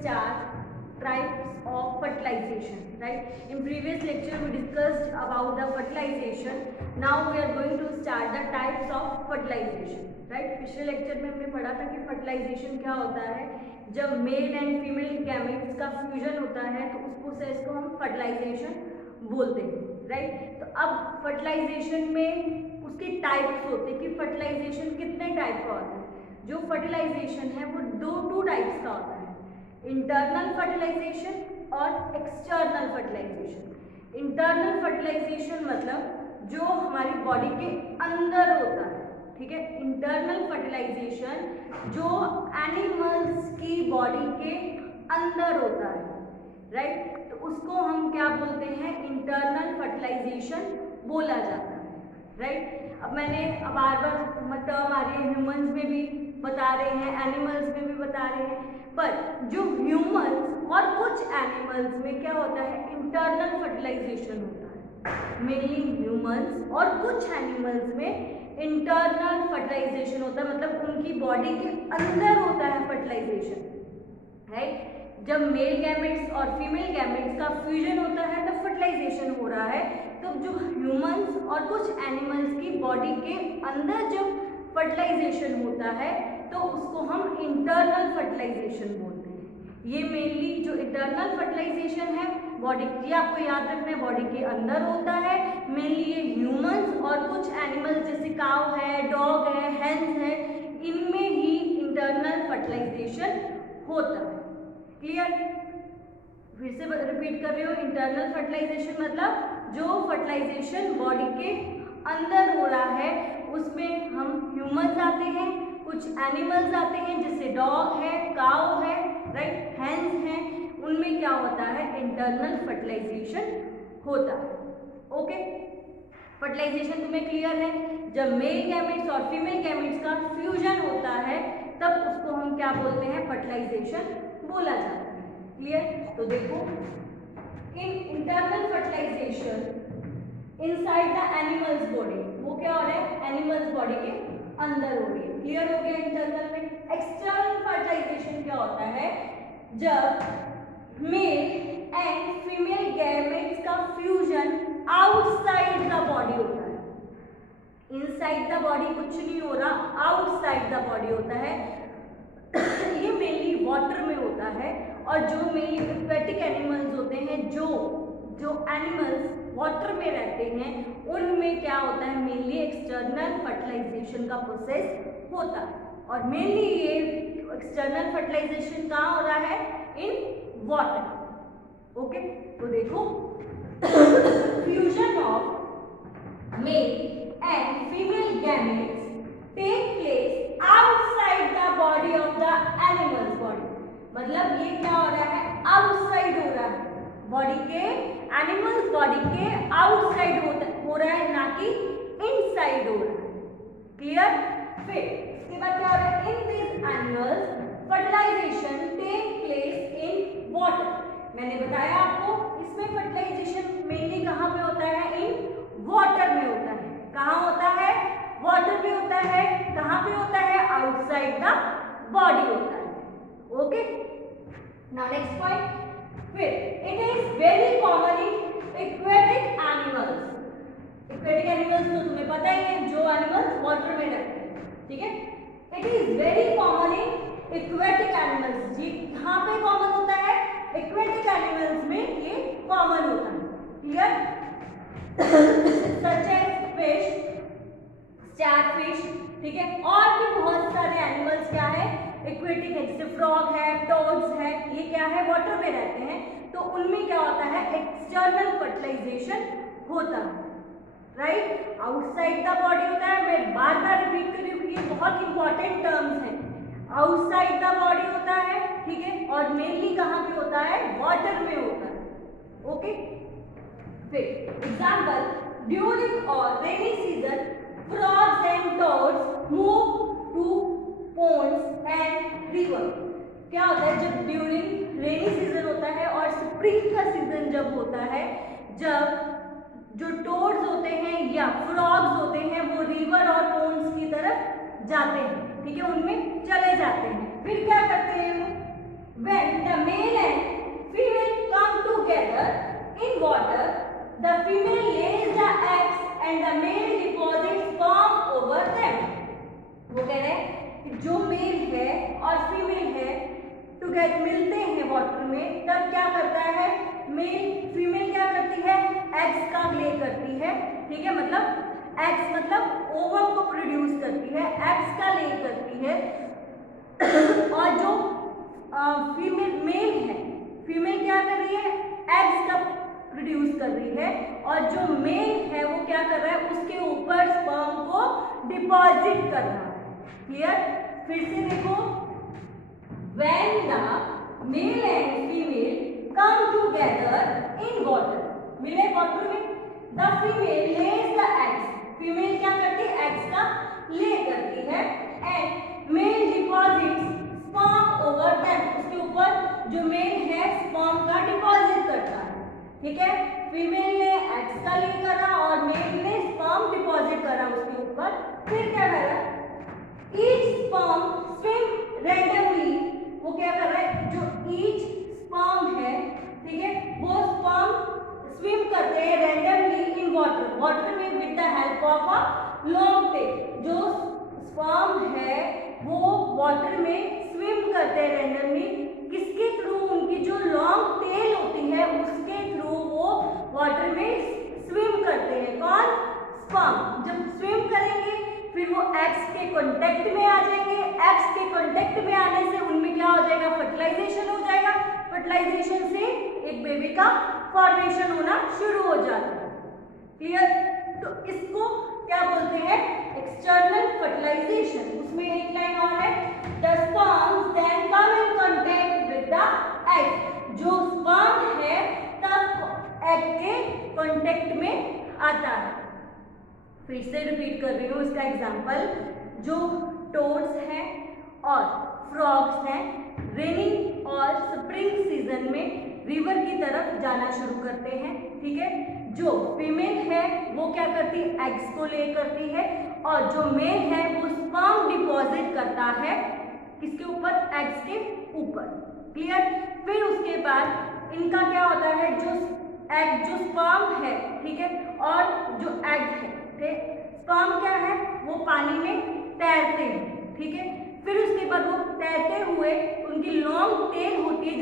start types of fertilization, right? In previous lecture we discussed about the fertilization. Now we are going to start the types of fertilization, right? पिछले lecture में हमने पढ़ा था कि fertilisation क्या होता है, जब मेल एंड फीमेल गैमेट्स का फ्यूजन होता है तो उस प्रोसेस को हम फर्टिलाइजेशन बोलते हैं, राइट? तो अब फर्टिलाइजेशन में उसके टाइप्स होते हैं कि फर्टिलाइजेशन कितने टाइप का होता है। जो फर्टिलाइजेशन है वो टू टाइप्स का होता है, इंटरनल फर्टिलाइजेशन और एक्सटर्नल फर्टिलाइजेशन। इंटरनल फर्टिलाइजेशन मतलब जो हमारी बॉडी के अंदर होता है, ठीक है। इंटरनल फर्टिलाइजेशन जो एनिमल्स की बॉडी के अंदर होता है, राइट? तो उसको हम क्या बोलते हैं, इंटरनल फर्टिलाइजेशन बोला जाता है, राइट? अब मैंने बार बार टर्म आ रही है, ह्यूमंस में भी बता रहे हैं, एनिमल्स में भी बता रहे हैं, पर जो ह्यूमंस और कुछ एनिमल्स में क्या होता है, इंटरनल फर्टिलाइजेशन होता है। मेनली ह्यूमंस और कुछ एनिमल्स में इंटरनल फर्टिलाइजेशन होता है, मतलब उनकी बॉडी के अंदर होता है फर्टिलाइजेशन, राइट? जब मेल गैमेट्स और फीमेल गैमेट्स का फ्यूजन होता है तब फर्टिलाइजेशन हो रहा है। तो जो ह्यूमंस और कुछ एनिमल्स की बॉडी के अंदर जब फर्टिलाइजेशन होता है तो उसको हम इंटरनल फर्टिलाइजेशन बोलते हैं। ये मेनली जो इंटरनल फर्टिलाइजेशन है बॉडी, ये आपको याद रखना है, बॉडी के अंदर होता है। मेनली ये ह्यूमंस और कुछ एनिमल्स जैसे काऊ है, डॉग है, हेन्स है, इनमें ही इंटरनल फर्टिलाइजेशन होता है। क्लियर? फिर से रिपीट कर रही हूँ, इंटरनल फर्टिलाइजेशन मतलब जो फर्टिलाइजेशन बॉडी के अंदर हो रहा है उसमें हम ह्यूमंस आते हैं, कुछ एनिमल्स आते हैं जैसे डॉग है, काऊ है, राइट, हेन्स हैं, उनमें क्या होता है, इंटरनल फर्टिलाइजेशन होता है। ओके, फर्टिलाइजेशन तुम्हें क्लियर है? जब मेल गैमेट्स और फीमेल गैमेट्स का फ्यूजन होता है तब उसको हम क्या बोलते हैं, फर्टिलाइजेशन बोला जाता है। क्लियर? तो देखो, in internal fertilisation inside the animals body, वो क्या हो रहा है, एनिमल्स बॉडी के अंदर हो रही है। क्लियर हो गया? इंटरनल में। एक्सटर्नल फर्टिलाइजेशन क्या होता है, जब मेल एंड फीमेल गैमेट्स का फ्यूजन आउटसाइड द बॉडी होता है। इनसाइड द बॉडी कुछ नहीं हो रहा, आउटसाइड द बॉडी होता है। ये मेनली वाटर में होता है, और जो मेनली एक्वेटिक एनिमल्स होते हैं, जो एनिमल्स वाटर में रहते हैं, उनमें क्या होता है, मेनली एक्सटर्नल फर्टिलाइजेशन का प्रोसेस होता है। और मेनली ये एक्सटर्नल फर्टिलाइजेशन कहाँ हो रहा है, इन वाटर। ओके, तो देखो, fusion of male and female gametes take place outside the body of the animals body. मतलब ये क्या हो रहा है, आउटसाइड हो रहा है, बॉडी के, एनिमल्स बॉडी के आउटसाइड हो रहा है, ना कि इनसाइड हो रहा है। क्लियर? फिर इसके बाद क्या हो रहा है, in this animals fertilisation take place in water. मैंने बताया आपको, इसमें फर्टिलाइजेशन मेनली कहाँ पे होता है, इन वाटर में होता है। कहाँ होता है, वाटर में होता है। कहाँ पे होता है, आउटसाइड द बॉडी होता है। ओके, नाउ नेक्स्ट पॉइंट, फिर it is very common in aquatic animals. Aquatic animals तो तुम्हें पता ही है, जो एनिमल्स वाटर में रहते हैं, ठीक है। It is very common in aquatic animals. जी, कहाँ पे कॉमन होता है, एक्वेटिक एनिमल्स में ये कॉमन होता है। Clear? Such as fish, starfish, ठीक है, और भी बहुत सारे एनिमल्स क्या है, एक्वेटिक है, जैसे फ्रॉग है, टोड्स है, ये क्या है, वाटर में रहते हैं। तो उनमें क्या होता है, एक्सटर्नल फर्टिलाइजेशन होता है, राइट? आउटसाइड द बॉडी होता है। मैं बार बार रिपीट कर रही हूँ, ये बहुत इंपॉर्टेंट टर्म्स हैं। आउटसाइड द बॉडी होता है, ठीक है, और मेनली कहाँ पे होता है, वाटर में होता है। ओके, फिर एग्जाम्पल, ड्यूरिंग और rainy season frogs and toads move to ponds and river। क्या होता है, जब ड्यूरिंग रेनी सीजन होता है और स्प्रिंग का सीजन जब होता है, जब जो टोड्स होते हैं या फ्रॉग्स होते हैं वो रिवर और पोन्स की तरफ जाते हैं, ठीक है, उनमें चले जाते हैं। फिर क्या करते हैं वो, when the मिलते हैं वाटर में, तब क्या करता है मेल फीमेल क्या करती है एग्स का ले करती है, ठीक है, मतलब एग्स मतलब ओवम को प्रोड्यूस करती है, एग्स का ले करती है। और जो फीमेल मेल है, फीमेल क्या कर रही है एग्स का प्रोड्यूस कर रही है, और जो मेल है वो क्या कर रहा है उसके ऊपर स्पर्म को डिपॉजिट कर रहा है। क्लियर? फिर से देखो, when the male and female come together in water, मिले वाटर में, the female lays the eggs, फीमेल क्या करती है एग्स का ले करती है, and male deposits sperm over them, उसके ऊपर जो मेल है स्पर्म का डिपॉजिट करता है, ठीक है। फीमेल ने एग्स का ले करा और मेल ने स्पर्म डिपॉजिट करा उसके ऊपर। फिर क्या करा, ईच स्पर्म स्विम रैंडमली, वो क्या कर रहा है जो ईच स्पर्म है, ठीक है, वो स्पर्म स्विम करते हैं रैंडमली इन वाटर, वाटर में with the help of a long tail, जो स्पर्म है वो वाटर में स्विम करते हैं रैंडमली, किसके थ्रू, उनकी जो लॉन्ग टेल होती है उसके थ्रू वो वाटर में स्विम करते हैं। कौन? स्पर्म। जब स्विम करेंगे फिर वो एग्स के कांटेक्ट में आ जाएंगे, एग्स के कांटेक्ट में आने से उनमें क्या हो जाएगा फर्टिलाइजेशन हो जाएगा, फर्टिलाइजेशन से एक बेबी का फॉर्मेशन होना शुरू हो जाता है। क्लियर? तो इसको क्या बोलते हैं एक्सटर्नल फर्टिलाइजेशन। उसमें एक लाइन और है, the sperms then come in contact with the egg, जो स्पर्म है तब एग के कांटेक्ट में आता है। फिर से रिपीट कर रही हूँ इसका एग्जांपल, जो टोड्स हैं और फ्रॉग्स हैं रेनिंग और स्प्रिंग सीजन में रिवर की तरफ जाना शुरू करते हैं, ठीक है। जो फीमेल है वो क्या करती है एग्स को ले करती है, और जो मेल है वो स्पर्म डिपॉजिट करता है किसके ऊपर, एग्स के ऊपर। क्लियर? फिर उसके बाद इनका क्या होता है, जो एग जो स्पर्म है, ठीक है, और जो एग है, स्पर्म क्या है वो पानी में तैरते हैं, ठीक है। फिर उसके बाद वो तैरते हुए उनकी लॉन्ग टेल होती है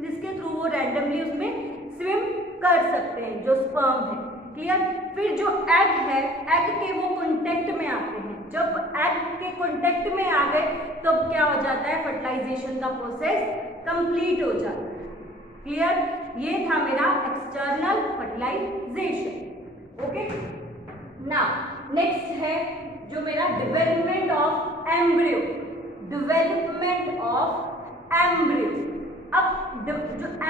जिसके थ्रू वो रैंडमली उसमें स्विम कर सकते हैं, जो स्पर्म है। क्लियर? फिर जो एग है, एग के वो कांटेक्ट में आते हैं, जब एग के कांटेक्ट में आ गए तो क्या हो जाता है फर्टिलाइजेशन का प्रोसेस कंप्लीट हो जाता है। क्लियर? ये था मेरा external fertilisation. Okay, now next है जो मेरा development of embryo, development of embryo. अब जो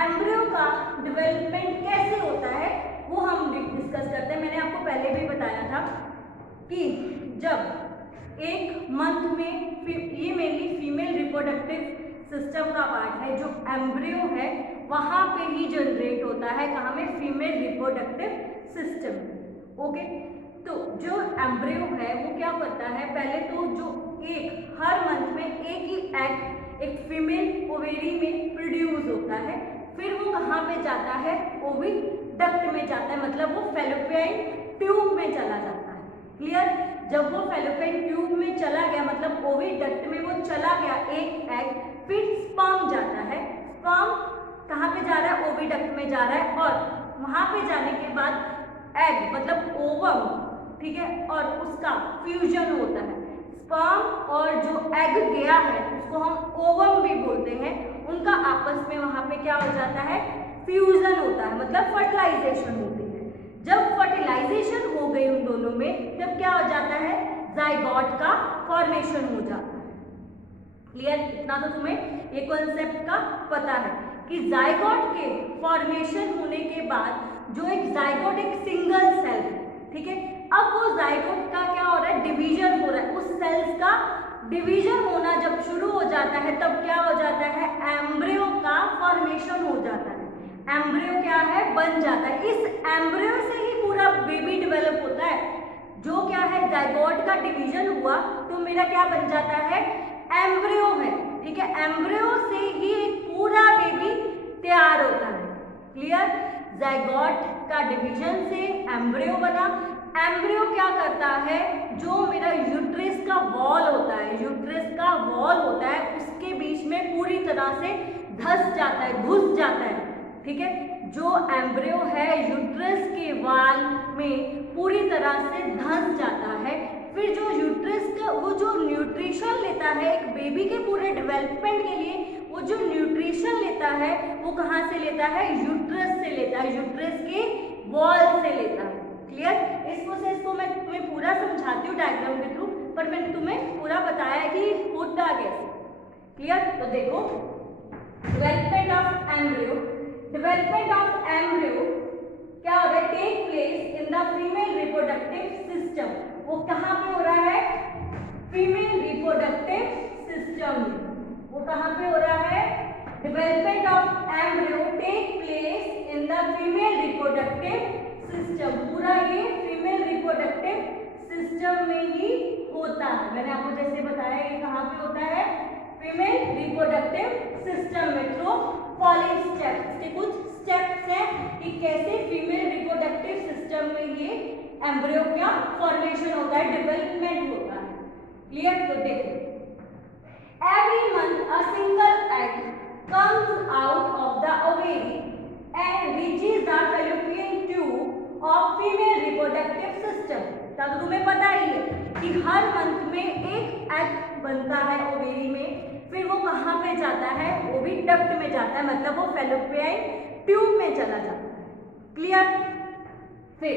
एम्ब्रियो का डेवलपमेंट कैसे होता है वो हम डिस्कस करते हैं। मैंने आपको पहले भी बताया था कि जब एक मंथ में, ये मेनली फीमेल रिप्रोडक्टिव सिस्टम का पार्ट है, जो एम्ब्रियो है वहाँ पे ही जनरेट होता है, कहाँ में, फीमेल रिप्रोडक्टिव सिस्टम। ओके, तो जो एम्ब्रियो है वो क्या करता है, पहले तो जो एक हर मंथ में एक ही एग एक फीमेल ओवेरी में प्रोड्यूस होता है, फिर वो कहाँ पे जाता है, ओविडक्ट में जाता है, मतलब वो फैलोपियन ट्यूब में चला जाता है। क्लियर? जब वो फैलोपियन ट्यूब में चला गया, मतलब ओविडक्ट में वो चला गया एक एग, फिर स्पर्म जाता है, स्पर्म कहाँ पे जा रहा है, ओविडक्ट में जा रहा है, और वहाँ पे जाने के बाद एग मतलब ओवम, ठीक है, और उसका फ्यूजन होता है। स्पर्म और जो एग गया है उसको हम ओवम भी बोलते हैं, उनका आपस में वहाँ पे क्या हो जाता है, फ्यूजन होता है, मतलब फर्टिलाइजेशन होती है। जब फर्टिलाइजेशन हो गई उन दोनों में, तब क्या हो जाता है, जाइगोट का फॉर्मेशन हो जाता है। क्लियर? इतना तो तुम्हें ये कॉन्सेप्ट का पता है कि जाइगोट के फॉर्मेशन होने के बाद जो एक जाइगोट एक सिंगल सेल है, ठीक है, अब वो जाइगोट का क्या हो रहा है, डिवीजन हो रहा है, उस सेल्स का डिवीजन होना जब शुरू हो जाता है तब क्या हो जाता है, एम्ब्रियो का फॉर्मेशन हो जाता है, एम्ब्रियो क्या है, बन जाता है। इस एम्ब्रियो से ही पूरा बेबी डेवलप होता है। जो क्या है, जाइगोट का डिवीजन हुआ तो मेरा क्या बन जाता है, एम्ब्रियो है, ठीक है, एम्ब्रियो से ही एक पूरा बेबी तैयार होता है। क्लियर? जाइगोट का डिवीजन से एम्ब्रियो बना, एम्ब्रियो क्या करता है, जो मेरा यूट्रस का वॉल होता है, यूट्रस का वॉल होता है उसके बीच में पूरी तरह से धस जाता है, घुस जाता है, ठीक है। जो एम्ब्रियो है यूट्रस के वॉल में पूरी तरह से धंस जाता है। फिर जो यूट्रस का वो जो न्यूट्रिशन लेता है एक बेबी के पूरे डेवलपमेंट के लिए, वो जो न्यूट्रिशन लेता है वो कहाँ से लेता है, यूट्रस से लेता है, यूट्रस के वॉल से लेता है। क्लियर। इस प्रोसेस को मैं तुम्हें पूरा समझाती हूँ डायग्राम के थ्रू, पर मैंने तुम्हें पूरा बताया कि होता कैसे। क्लियर। तो देखो, development of embryo, development of embryo क्या हो रहा है, take place in the female reproductive system. वो कहाँ पे हो रहा है, फीमेल रिप्रोडक्टिव सिस्टम। वो कहाँ पे हो रहा है, development of embryo take place in the female reproductive system. पूरा ये फीमेल रिप्रोडक्टिव सिस्टम में ही होता है। मैंने आपको जैसे बताया ये कहाँ पे होता है, फीमेल रिप्रोडक्टिव सिस्टम में। थ्रू फॉलोइंग स्टेप्स, इसके कुछ स्टेप्स हैं कि कैसे फीमेल रिप्रोडक्टिव सिस्टम में ये एम्ब्रियो का फॉर्मेशन होता है, डेवलपमेंट होता है। क्लियर। तो देखो, every month a single egg comes out of the ovary and reaches the fallopian tube of female reproductive system। तब तुम्हें पता ही है कि हर मंथ में एक एग बनता है ओवेरी में, फिर वो कहाँ पे जाता है, ओवी डक्ट में जाता है, मतलब वो फैलोपियन ट्यूब में चला जाता है। क्लियर। फिर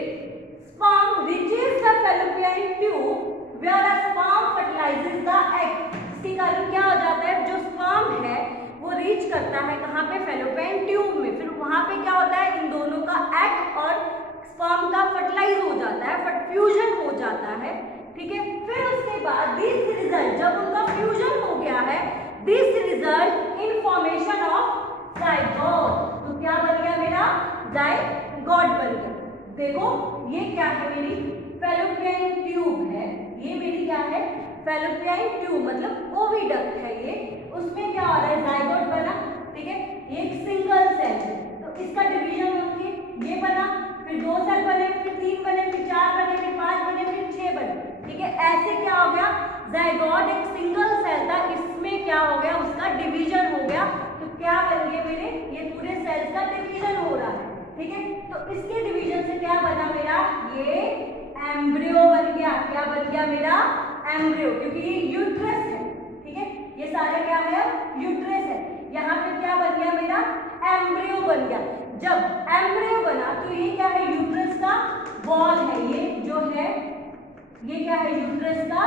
sperm reaches the fallopian tube where the sperm fertilizes the egg। इसके कारण क्या हो जाता है, जो स्पर्म है वो रीच करता है कहाँ पे, फैलोपियन ट्यूब में। फिर वहां पे क्या होता है, इन दोनों का एग और स्पर्म का फर्टिलाइज हो जाता है, फ्यूजन हो जाता है, ठीक है। फिर उसके बाद दिस रिजल्ट, जब उनका फ्यूजन हो गया है, this result in formation of zygote. तो क्या बन गया मेरा, जाइगोट बन गया। देखो ये क्या है, मेरी फैलोपियन ट्यूब है, ये मेरी क्या है, फैलोपियन ट्यूब मतलब ओविडक्ट है ये। उसमें क्या हो रहा है, जाइगोट बना, ठीक है। एक सिंगल सेल है तो इसका डिवीजन होके ये बना, फिर 2 सेल बने, फिर 3 बने, फिर 4 बने, फिर 5 बने, फिर 6 बने, ठीक है। ऐसे क्या हो गया, जाइगोट एक सिंगल सेल था, इसमें क्या हो गया, उसका डिवीजन हो गया। तो क्या बन गया मेरे, ये पूरे सेल्स का डिवीजन हो रहा है, ठीक है। तो इसके डिवीजन से क्या बना मेरा, ये एम्ब्रियो बन गया। क्या बन गया मेरा, एम्ब्रियो, क्योंकि ये यूट्रस है, ठीक है। ये सारे क्या है, यूट्रस है। यहाँ पे क्या बन गया मेरा, एम्ब्रियो बन गया। जब एम्ब्रियो बना तो ये क्या है, यूट्रस का वॉल है, ये जो है ये क्या है, यूट्रस का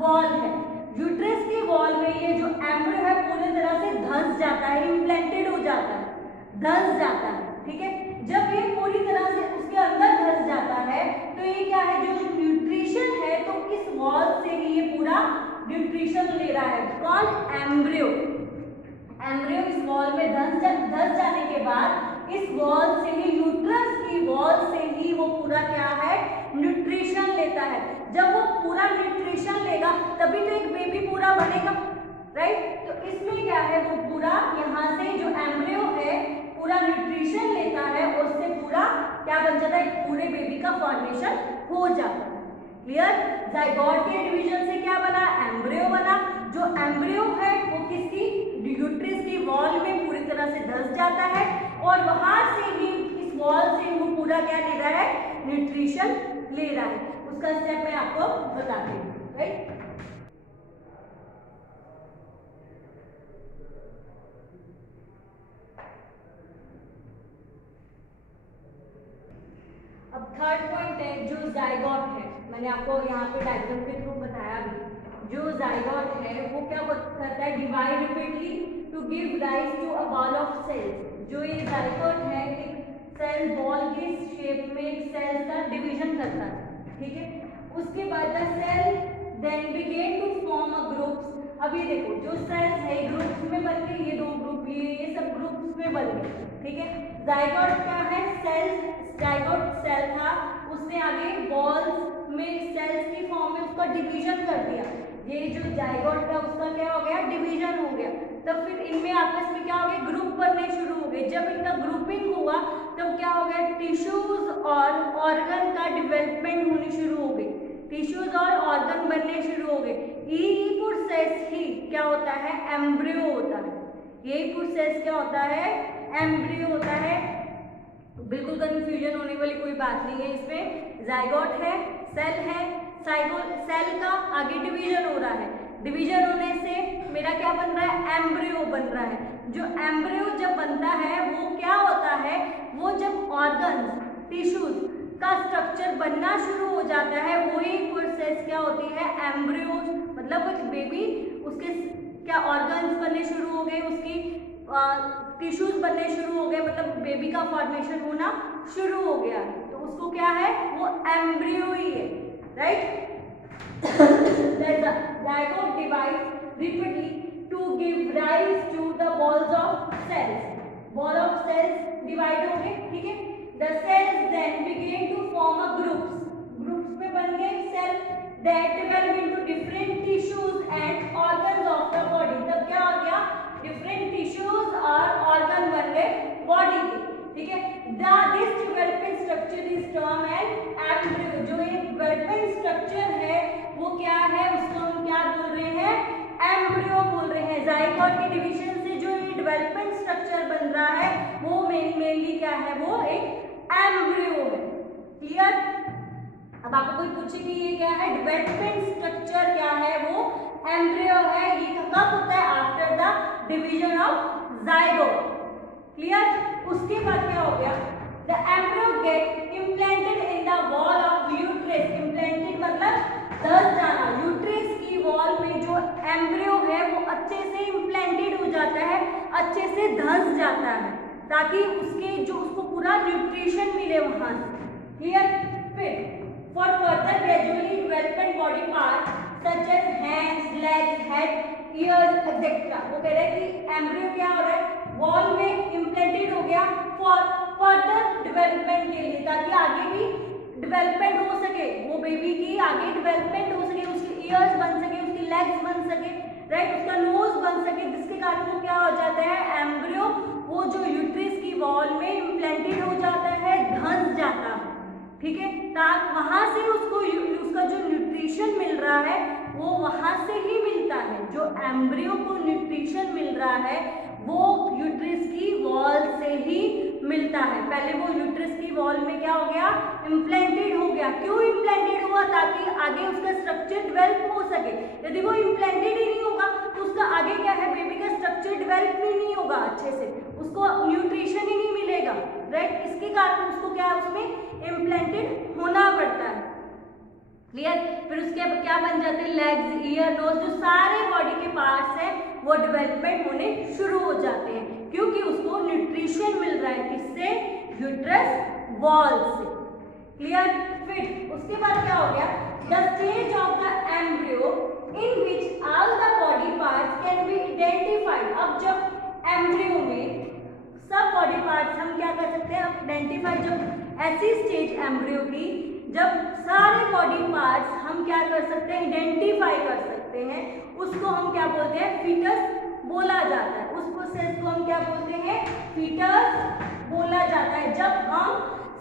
वॉल है। यूट्रस के वॉल में ये जो एम्ब्रियो है पूरी तरह से धंस जाता है, इम्प्लांटेड हो जाता है, धंस जाता है, ठीक है। जब ये पूरी तरह से उसके अंदर धंस जाता है तो ये क्या है, जो न्यूट्रिशन है तो इस वॉल से ही ये पूरा न्यूट्रिशन ले रहा है। कौन, एम्ब्रियो। एम्ब्रियो इस वॉल में धंस जाने के बाद इस वॉल से ही, यूट्रस की वॉल से ही वो पूरा क्या है, न्यूट्रिशन लेता है। जब वो पूरा न्यूट्रिशन लेगा तभी तो एक बेबी पूरा बनेगा, राइट। तो इसमें क्या है, वो पूरा यहाँ से जो एम्ब्रियो है पूरा न्यूट्रिशन लेता है और उससे पूरा क्या बन जाता है, पूरे बेबी का फॉर्मेशन हो जाता है। क्लियर। जाइगोट के डिवीजन से क्या बना, एम्ब्रियो बना। जो एम्ब्रियो है वो किसकी, यूट्रस की वॉल में पूरी तरह से धंस जाता है और वहां से ही इस वॉल से वो पूरा क्या ले रहा है, न्यूट्रिशन ले रहा है। उसका स्टेप मैं आपको बताती हूँ, राइट। अब थर्ड पॉइंट है जो जाइगोट है, मैंने आपको यहाँ पे डायग्राम के थ्रू बताया भी। जो जाइगोट है वो क्या करता है, divide repeatedly to give rise to a ball of cells. जो ये जाइगोट है एक सेल बॉल के शेप में एक सेल का डिवीजन करता है, ठीक है। उसके बाद the cell then begin to form a groups. अब ये देखो जो सेल्स है ग्रुप्स में बन गए, ये 2 ग्रुप, ये सब ग्रुप्स में बन गए, ठीक है। जाइगोट क्या है, सेल्स, जाइगोट सेल था, उसने आगे बॉल्स में सेल्स की फॉर्म में उसका डिवीजन कर दिया। ये जो जाइगोट था उसका क्या हो गया, डिवीजन हो गया। तब फिर इनमें आपस में क्या हो गया, ग्रुप बनने शुरू हो गए। जब इनका ग्रुपिंग हुआ तब क्या हो गया, टिश्यूज और ऑर्गन का डेवलपमेंट होनी शुरू हो गई, टिश्यूज और ऑर्गन बनने शुरू हो गए। यही प्रोसेस ही क्या होता है, एम्ब्रियो होता है। यही प्रोसेस क्या होता है, एम्ब्रियो होता है। बिल्कुल कंफ्यूजन होने वाली कोई बात नहीं है इसमें। जाइगोट है, सेल है, सेल का आगे डिवीजन हो रहा है, डिवीजन होने से मेरा क्या बन रहा है, एम्ब्रियो बन रहा है। जो एम्ब्रियो जब बनता है वो क्या होता है, वो जब ऑर्गन्स, टिश्यूज का स्ट्रक्चर बनना शुरू हो जाता है, वही प्रोसेस क्या होती है, एम्ब्रियो। मतलब एक बेबी, उसके क्या ऑर्गन्स बनने शुरू हो गए, उसकी टिश्यूज बनने शुरू हो गए, मतलब बेबी का फॉर्मेशन होना शुरू हो गया, तो उसको क्या है, वो एम्ब्रियो ही है, right. The zygote divides repeatedly to give rise to the balls of cells. Ball of cells divide हो गए, ठीक है। The cells then begin to form a groups. Groups में बन गए cell that develop into different tissues and organs of the body. तब क्या हो गया, different tissues और organ बन गए body के, ठीक है। This development structure is termed as embryo. जो ये development structure है वो क्या है, उसको हम क्या बोल रहे हैं, एम्ब्रियो बोल रहे हैं। जाइगोट के डिवीजन से जो ये डेवलपमेंट स्ट्रक्चर बन रहा है वो मेनली क्या है, वो एक एम्ब्रियो है। क्लियर। अब आपको कोई पूछे कि ये क्या है, डेवलपमेंट स्ट्रक्चर क्या है, वो एम्ब्रियो है। ये कब होता है, after the division of zygote. Clear. उसके बाद क्या हो गया, the embryo get implanted in the wall of uterus. Implanted मतलब धस जाना, यूट्रस की वॉल में जो एम्ब्रियो है वो अच्छे से इम्प्लांटेड हो जाता है, अच्छे से धंस जाता है, ताकि उसके जो उसको पूरा न्यूट्रिशन मिले वहां से। क्लियर। फिर for further gradually development body part such as hands, legs, head, ears etcetera. वो कह रहे हैं कि एम्ब्रियो क्या हो रहा है, वॉल में इम्प्लांटेड हो गया फॉर फर्दर डेवलपमेंट के लिए, ताकि आगे भी डेवलपमेंट हो सके, वो बेबी की आगे डेवलपमेंट हो सके, उसकी ईयर्स बन सके, उसकी लेग्स बन सके, राइट, उसका नोज बन सके, जिसके कारण वो क्या हो जाता है, एम्ब्रियो वो जो यूट्रस की वॉल में इम्प्लांटेड हो जाता है, धंस जाता है, ठीक है। ताकि वहां से उसको उसका जो न्यूट्रिशन मिल रहा है वो वहां से ही मिलता है। जो एम्ब्रियो को न्यूट्रिशन मिल रहा है वो यूट्रस की वॉल से ही मिलता है। पहले वो यूट्रस की वॉल में क्या हो गया, इम्प्लांटेड हो गया। क्यों इम्प्लांटेड हुआ, ताकि आगे उसका स्ट्रक्चर डेवलप हो सके। यदि वो इम्प्लांटेड ही नहीं होगा तो उसका आगे क्या है, बेबी का स्ट्रक्चर डेवलप ही नहीं होगा अच्छे से, उसको न्यूट्रिशन ही नहीं मिलेगा, राइट। इसके कारण उसको क्या है, उसमें इम्प्लांटेड होना पड़ता है। क्लियर। फिर उसके अब क्या बन जाते हैं, लेग्स, ईयर, नोज, जो सारे बॉडी के पार्ट्स हैं वो डेवलपमेंट होने शुरू हो जाते हैं, क्योंकि उसको न्यूट्रिशन मिल रहा है, किससे, यूट्रस वॉल से। क्लियर। फिर उसके बाद क्या हो गया, the stage of the embryo in which all the body parts can be identified. अब जब एम्ब्रियो में सब बॉडी पार्ट्स हम क्या कर सकते हैं, आइडेंटिफाई। जब ऐसी स्टेज एम्ब्रियो की जब सारे बॉडी पार्ट्स हम क्या कर सकते हैं, आइडेंटिफाई कर सकते हैं, उसको हम क्या बोलते हैं, फीटस बोला जाता है। उस प्रोसेस को हम क्या बोलते हैं, फीटस बोला जाता है। जब हम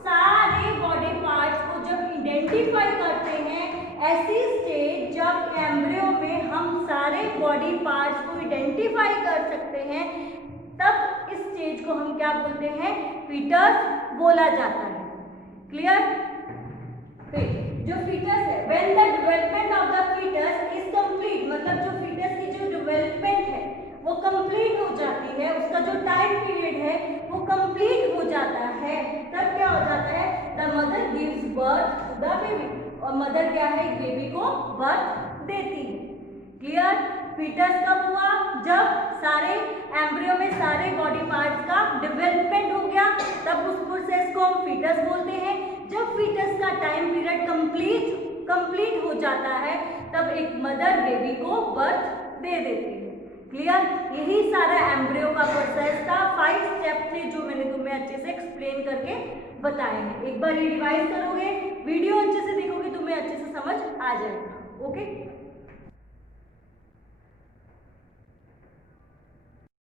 सारे बॉडी पार्ट्स को जब आइडेंटिफाई करते हैं, ऐसी स्टेज जब एम्ब्रियो में हम सारे बॉडी पार्ट्स को आइडेंटिफाई कर सकते हैं, तब इस स्टेज को हम क्या बोलते हैं, फीटस बोला जाता है। क्लियर। जो फीटस है, when the development of the foetus is complete, मतलब जो फीटस की जो डेवलपमेंट है वो कंप्लीट हो जाती है, उसका जो टाइम पीरियड है वो कंप्लीट हो जाता है, तब क्या हो जाता है, the mother gives birth to the baby. और मदर क्या है, बेबी को बर्थ देती है। क्लियर। फीटस कब हुआ, जब सारे एम्ब्रियो में सारे बॉडी पार्ट्स का डेवलपमेंट हो गया, तब उस प्रोसेस को हम फीटस बोलते हैं। जब फीटस का टाइम पीरियड कंप्लीट हो जाता है, तब एक मदर बेबी को बर्थ दे देती है। क्लियर। यही सारा एम्ब्रियो का प्रोसेस था। 5 स्टेप थे जो मैंने तुम्हें अच्छे से एक्सप्लेन करके बताए हैं। एक बार ये रिवाइज करोगे, वीडियो अच्छे से देखोगे, तुम्हें अच्छे से समझ आ जाएगा। ओके।